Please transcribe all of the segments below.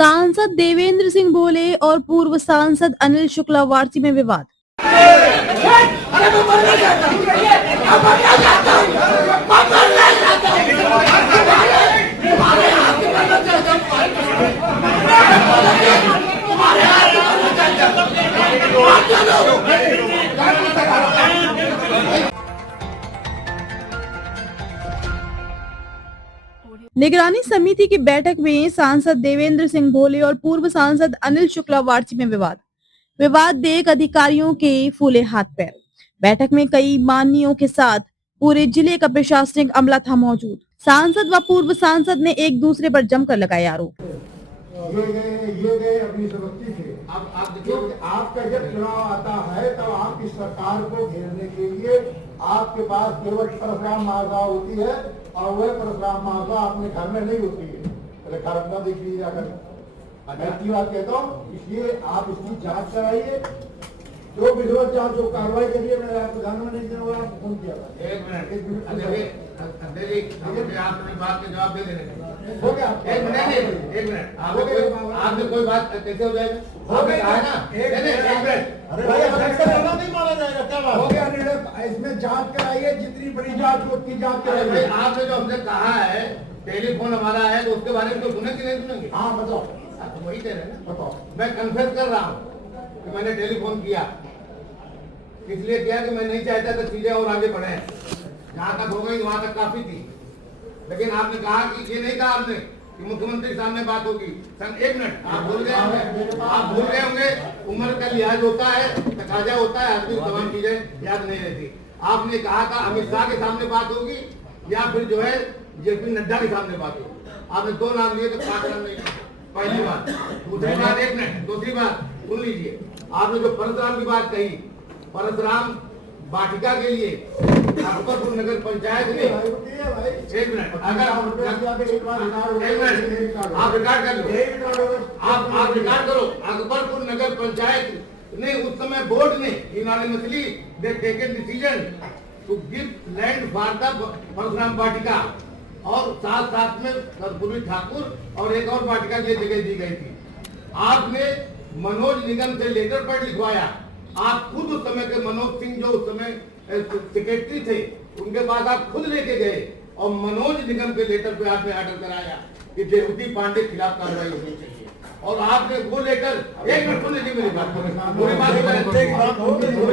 सांसद देवेंद्र सिंह भोले और पूर्व सांसद अनिल शुक्लावार्ती में विवाद। निगरानी समिति की बैठक में सांसद देवेंद्र सिंह भोले और पूर्व सांसद अनिल शुक्लावार्ती में विवाद देख अधिकारियों के फूले हाथ पैर। बैठक में कई माननीयों के साथ पूरे जिले का प्रशासनिक अमला था मौजूद। सांसद व पूर्व सांसद ने एक दूसरे पर जमकर लगाए आरोप। ये गए अपनी समस्ती से। अब जो आपका जब चुनाव आता है तब आपकी सरकार को घेरने के लिए आपके पास केवल परशुराम मार्गा होती है और वह परशुराम मार्गा अपने घर में नहीं होती है। घर अपना देखिए जाकर मैं बात कहता हूँ, इसलिए आप इसकी जांच कराइए। जो विधिवत जांच जो कार्रवाई करिए। मैंने प्रधानमंत्री जी ने फोन किया था। एक मिनट आपने बात का जवाब दे देने हो गया। एक मिनट आपने कोई बात कैसे हो जाएगा? हो गया ना। एक मिनट, अरे भाई नहीं माना जाएगा क्या बात हो गया? निर्णय इसमें जांच कराइए, जितनी बड़ी जांच हो उतनी जांच कराइए। आपने जो हमने कहा है टेलीफोन हमारा है तो उसके बारे में तो सुने कि नहीं सुनेंगे? हाँ बताओ। तो वही कह रहे हैं ना, बताओ। मैं कन्फेस कर रहा हूँ कि मैंने टेलीफोन किया, इसलिए किया कि मैं नहीं चाहता था चीजें और आगे बढ़े। जहाँ तक हो गई वहां तक काफी थी, लेकिन आपने कहा कि ये नहीं कहा आपने कि मुख्यमंत्री सामने बात होगी। एक मिनट, आप भूल गए होंगे उम्र का लिहाज होता है, तकाजा होता है, आदमी तमाम चीजें याद नहीं रहती। आपने कहा था अमित शाह के सामने बात होगी या फिर जो है जेपी नड्डा के सामने बात होगी। आपने दो नाम लिए तो 5 नाम नहीं। पहली बात। दूसरी बात, एक मिनट, दूसरी बात सुन लीजिए। आपने जो परशुराम की बात कही, परशुराम वाटिका के लिए अकबरपुर नगर पंचायत ने एक मिनट, अगर आप रिकॉर्ड कर लो, आप रिकॉर्ड करो। अकबरपुर नगर पंचायत ने उस समय बोर्ड ने unanimously they taken decision to give land for the Parshuram Vatika और साथ में कर्पूरी ठाकुर और एक और वाटिका ये जगह दी गई थी। आपने मनोज निगम से लेटर पर लिखवाया। आप खुद उस समय के मनोज सिंह जो उस समय सेक्रेटरी थे उनके पास आप खुद लेके गए और मनोज निगम के लेटर पे आपने ऑर्डर कराया कि देवती पांडे के खिलाफ कार्रवाई होनी चाहिए। और आपने वो लेटर, एक मिनट सुन लीजिए मेरी बात, पूरी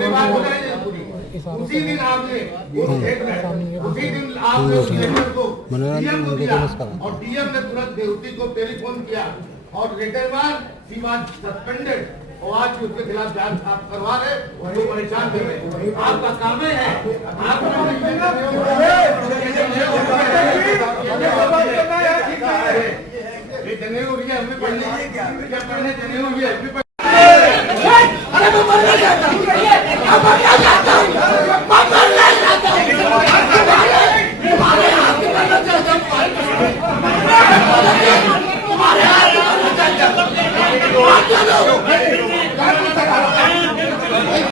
बात हो जाएगी। उसी दिन आपने उस लेटर को डीएम को दिया और डीएम ने तुरंत देवती को टेलीफोन किया और लेटर बाद शी वाज सस्पेंडेड और आज उसके खिलाफ जांच आप करवा रहे, वो परेशान कर रहे। आपका काम है जनेऊ हो रही है, हमें पढ़ने जनेऊ हो रही है।